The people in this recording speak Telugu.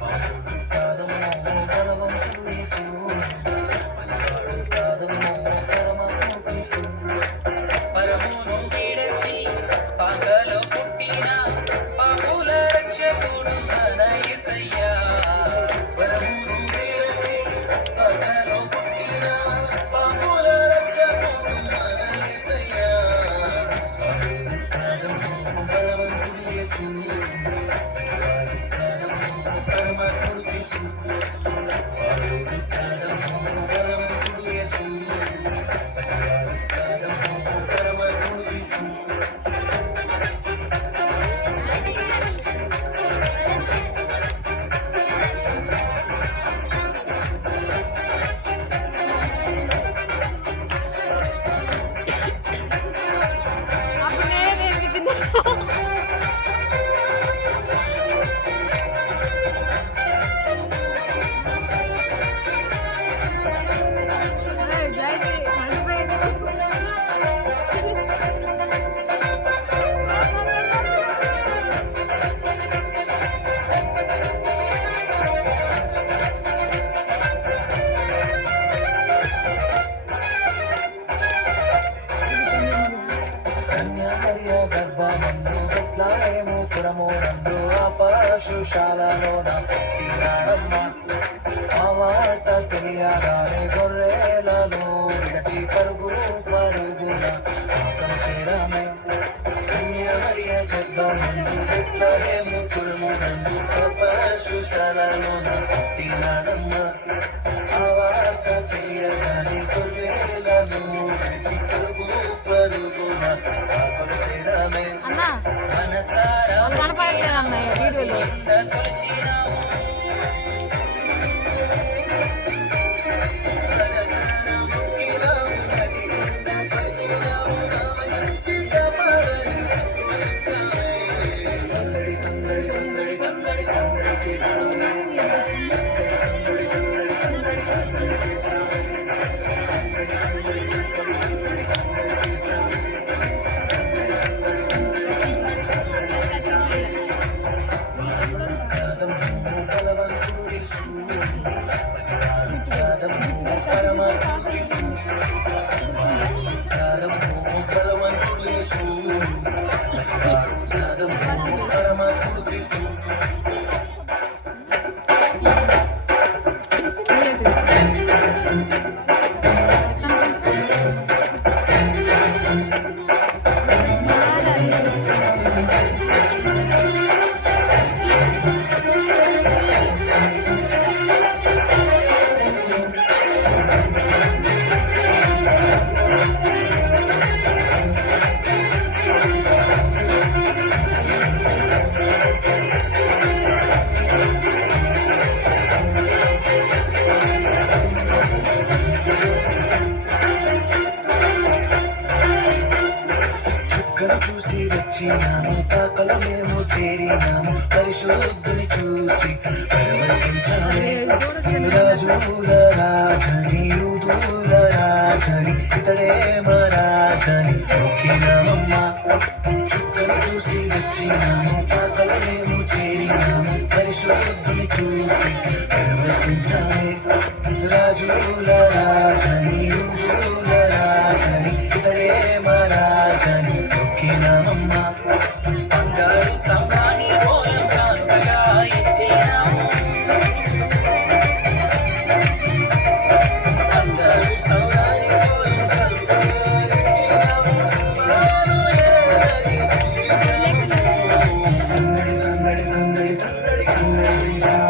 బాలుడు కాదమ్మో బలవంతుడు యేసు, పసివాడు కాదమ్మో పరమకు క్రీస్తు. పరమును విడచి పాకలో పుట్టిన పాపుల రక్షకుడు మన యేసయ్యా. పరమును విడచి పాకలో పుట్టిన పాపుల రక్షకుడు మన యేసయ్యా. బాలుడు కాదమ్మో బలవంతుడు యేసు, పసివాడు కాదమ్మో పరమకు క్రీస్తు. బాలుడు కాదమ్మో బలవంతుడు యేసు, పసివాడు కాదమ్మో పరమకు క్రీస్తు. అప్పుడు నేనే నేర్పించింది. కన్యామర్య గర్భమందు బెత్లెహేము పురమునందు ఆ పశుశాలలోన పుట్టినాడమ్మ. ఆ వార్త తెలియగానే గొర్రెలను విడచి పరుగు పరుగున ఆకలి చేరామే. కన్యామర్య గర్భమందు బెత్లెహేము పురమునందు ఆ పశుశాలలోన పుట్టినాడమ్మ. ఆ వార్త తెలియగానే గొర్రెలను విడచి పరుగు పరుగున ఆకలి చేరామే. అన్నా మనసారా వాళ్ళు కనపడట్లేదు అన్న ఈ వీడియోలో. కొలిచినాము, మనసారా మొక్కినాము, అది నింద కొలిచినాము, మంచిగా పాడని సంతోషించామే. సందడి సందడి సందడి సందడి సందడి చేసాము, సందడి సందడి సందడి సందడి సందడి చేసాము, సందడి సందడి సందడి సందడి సందడి చేసాము, సందడి సందడి సందడి సందడి సందడి చేసాము. బాలుడు కాదమ్మో బలవంతుడు యేసు, పసివాడు కాదమ్మో పరమకు క్రీస్తు. బాలుడు కాదమ్మో బలవంతుడు యేసు, పసివాడు కాదమ్మో పరమకు క్రీస్తు. చుక్కను చూసి వచ్చినాము, పాకల మేము చేరినాము, పరిశుద్ధుని చూసి పరవశించాలి. రాజుల రాజని యూదుల రాజని ఇతడే మా రాజని మొక్కినామమ్మా. చుక్కను చూసి వచ్చినాము, పాకల మేము చేరినాము, పరిశుద్ధుని చూసి పరవశించాలి. రాజుల రాజని యూదుల రాజని ఇతడే మా రాజని మొక్కినామమ్మా. బంగారు సంపాని మూలం కానుకగా ఇచ్చినాము, బంగారు సౌరాని మూలం కానుకగా ఇచ్చినాము, మానవులని పూజించాము. సందడి సందడి సందడి సందడి సందడి చేసాము,